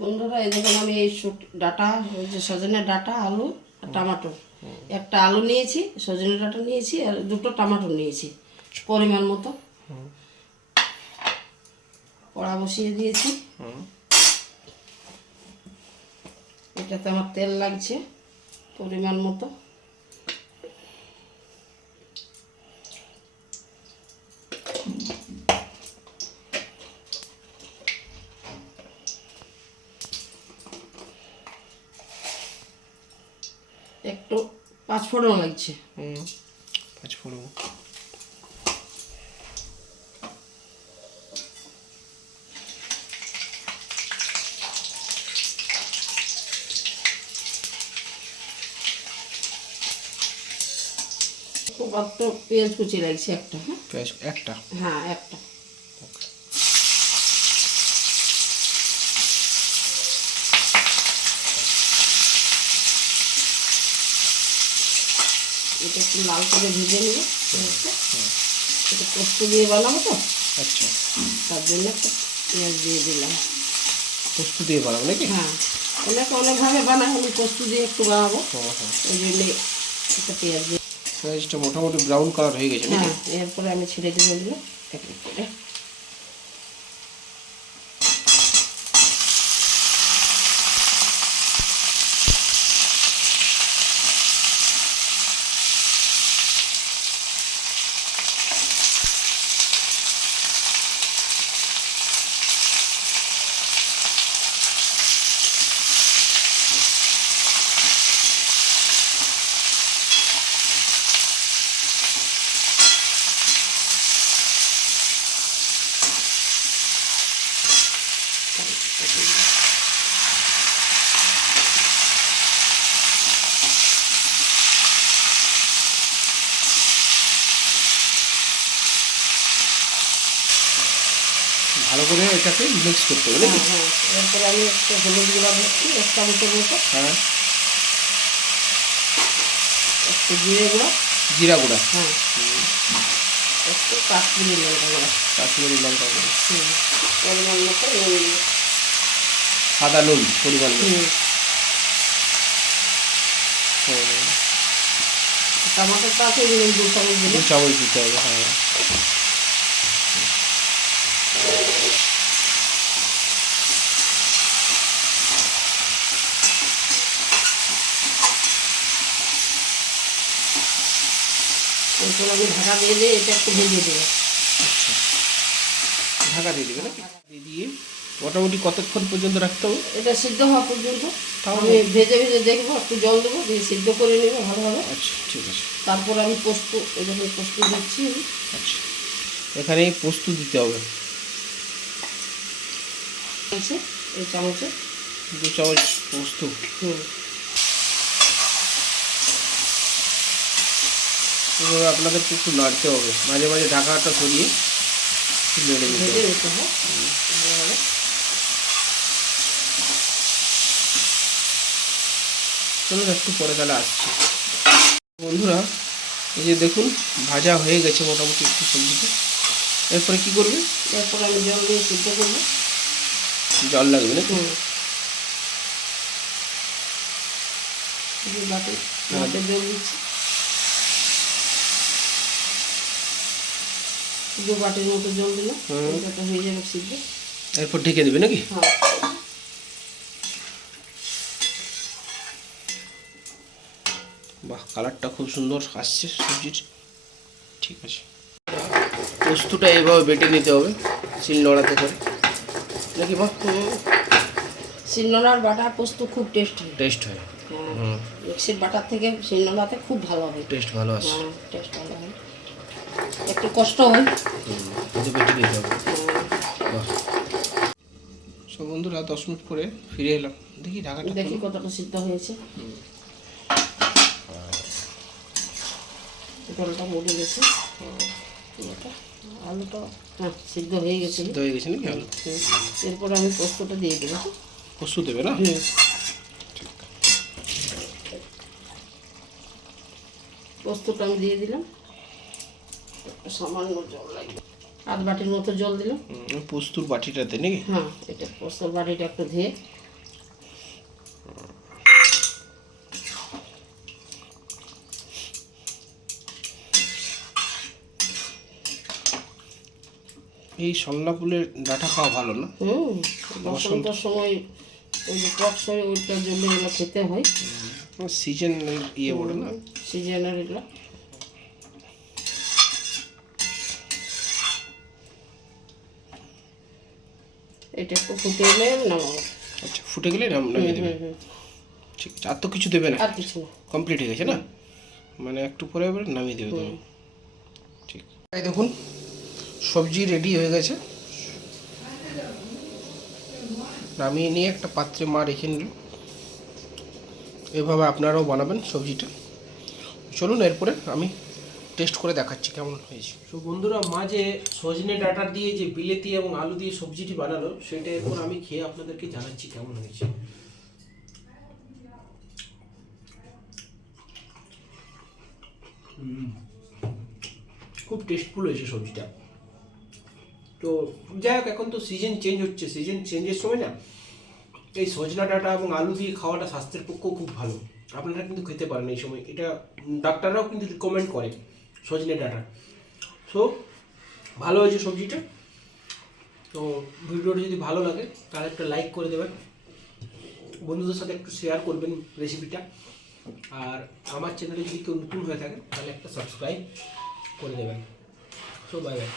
বন্ধুরা এই দেখুন আমি এই ডাটা ওই যে সজনের ডাটা আলু আর টমেটো, একটা আলু নিয়েছি, সজনের ডাটা নিয়েছি আর দুটো টমেটো নিয়েছি পরিমাণ মতো। কড়া বসিয়ে দিয়েছি, এটাতে আমার তেল লাগছে পরিমাণ মতো। একটু পাঁচফোড়ন লাগছে, পাঁচফোড়ন খুব একটু পেঁয়াজ কুচি লাগছে একটা। হ্যাঁ পেঁয়াজ একটা, হ্যাঁ একটা। এটা একটু লাল করে ভেজে নেব, এটা পোস্ত দিয়ে বানাবো তো। আচ্ছা, তার জন্য একটা পেঁয়াজ দিয়ে দিলাম। পোস্ত দিয়ে বানাবো নাকি? হ্যাঁ, অনেকভাবে বানাই, আমি পোস্ত দিয়ে একটু বানাবো, ওই জন্য একটা পেঁয়াজ দিয়ে। পেঁয়াজটা মোটামুটি ব্রাউন কালার হয়ে গেছে। হ্যাঁ, এরপরে আমি ছেড়ে দেবো এগুলো এক এক করে। ভালো করে এটাকে মিক্স করতে হবে নাকি? হ্যাঁ, এরপরে আমি একটু হলুদ গুঁড়া দিচ্ছি 1 চামচের মতো। হ্যাঁ, একটু জিরে গুঁড়া, জিরা গুঁড়া, হ্যাঁ, একটু কাশ্মীরি লঙ্কা গুঁড়া, কাশ্মীরি লঙ্কা গুঁড়া, পরিমাণ মতো নুন দিব। সাদা নুন পরিমাণ মতো। টমাটোটা আছে 2 চামচ দিলে। 2 চামচ দিতে হবে। হ্যাঁ, এরপর আমি ঢাকা দিয়ে এটা একটু ভেজে দেবো। আচ্ছা, ঢাকা দিয়ে দেবে নাকি? দিয়ে দিয়ে মোটামুটি কতক্ষণ পর্যন্ত রাখতে হবে? এটা সিদ্ধ হওয়া পর্যন্ত তাও আমি ভেজে দেখবো, একটু জল দেবো, দিয়ে সিদ্ধ করে নেবো ভালোভাবে। আচ্ছা, ঠিক আছে। তারপর আমি পোস্ত, এখানে পোস্ত দিচ্ছি। আচ্ছা, এখানে পোস্ত দিতে হবে এই চামচে 2 চামচ পোস্ত। এভাবে আপনাদেরকে একটু নাড়তে হবে, মাঝে মাঝে ঢাকাটা সরিয়ে নেড়ে দিতে ভেজে হবে। নিতে হবে ভালোভাবে। চলুন একটু পরে তাহলে আসছি। বন্ধুরা এই যে দেখুন ভাজা হয়ে গেছে মোটামুটি একটু সবজিটা। এরপরে কি করবে? এরপর আমি জল দিয়ে সিদ্ধ করবো। জল লাগবে নাকি? বাটি জল দিচ্ছি, 2 বাটির মতো জল দিলাম, এটা হয়ে যাবে সিদ্ধ। এরপর ঢেকে দেবে নাকি? হ্যাঁ, বাহ, কালারটা খুব সুন্দর আসছে সবজির। ঠিক আছে, পোস্তটা এইভাবে বেটে নিতে হবে শিলনোড়াতে করে নাকি? বাহ, শিলনোড়ার বাটা পোস্ত খুব টেস্ট হয়। টেস্ট হয়। মিক্সির বাটার থেকে শিলনোড়াতে খুব ভালো হয়, টেস্ট ভালো আসে। হ্যাঁ, টেস্ট ভালো হয়, একটু কষ্ট হয়। বেটে দিতে হবে। বাহ, সব বন্ধুরা 10 মিনিট পরে ফিরে এলাম। দেখি ঢাকাটা দেখি কতটা সিদ্ধ হয়েছে। জলটা মরে গেছে, আলুটা হ্যাঁ সিদ্ধ হয়ে গেছে। সিদ্ধ হয়ে গেছে নাকি আলু? এরপর আমি পোস্তটা দিয়ে দেবো। পোস্ত দেবে না? পোস্তটা আমি দিয়ে দিলাম, সামান্য জল লাগবে, 1/2 বাটির মতো জল দিলাম। পোস্তর বাটিটাতে নাকি? হ্যাঁ, এটা পোস্তর বাটিটা একটু ধুয়ে এই সল্লা ফুলের ডাঁটা খাওয়া ভালো না? বসন্তের সময় ওই যে টক সয় ওইটার জন্য এগুলো খেতে হয়। সিজন ইয়ে বলে না, সিজনের এগুলো। এটা একটু ফুটে এলে নামাবো। আচ্ছা, ফুটে গেলে নামিয়ে দেবে। ঠিক আছে, আর তো কিছু দেবে না? আর কিছু না, কমপ্লিট হয়ে গেছে না? মানে একটু পরে এবার নামিয়ে দেবে তুমি। ঠিক, এই দেখুন সবজি রেডি হয়ে গেছে। নামিয়ে নিয়ে একটা পাত্রে মা রেখে নিল। এভাবে আপনারাও বানাবেন সবজিটা। চলুন এরপরে আমি টেস্ট করে দেখাচ্ছি কেমন হয়েছে। তো বন্ধুরা, মা যে সজনে ডাঁটা দিয়ে যে বিলেতি এবং আলু দিয়ে সবজিটি বানালো, সেটা এরপর আমি খেয়ে আপনাদেরকে জানাচ্ছি কেমন হয়েছে। খুব টেস্টফুল হয়েছে সবজিটা। তো যাই হোক, এখন তো সিজন চেঞ্জ হচ্ছে, সিজন চেঞ্জের সময় না এই সজনা ডাঁটা এবং আলু দিয়ে খাওয়াটা স্বাস্থ্যের পক্ষেও খুব ভালো। আপনারা কিন্তু খেতে পারেন এই সময়, এটা ডাক্তাররাও কিন্তু রিকমেন্ড করে সজনে ডাঁটা। সো ভালো হয়েছে সবজিটা। তো ভিডিওটা যদি ভালো লাগে তাহলে একটা লাইক করে দেবেন, বন্ধুদের সাথে একটু শেয়ার করবেন রেসিপিটা। আর আমার চ্যানেলে যদি কেউ নতুন হয়ে থাকে তাহলে একটা সাবস্ক্রাইব করে দেবেন। So bye bye.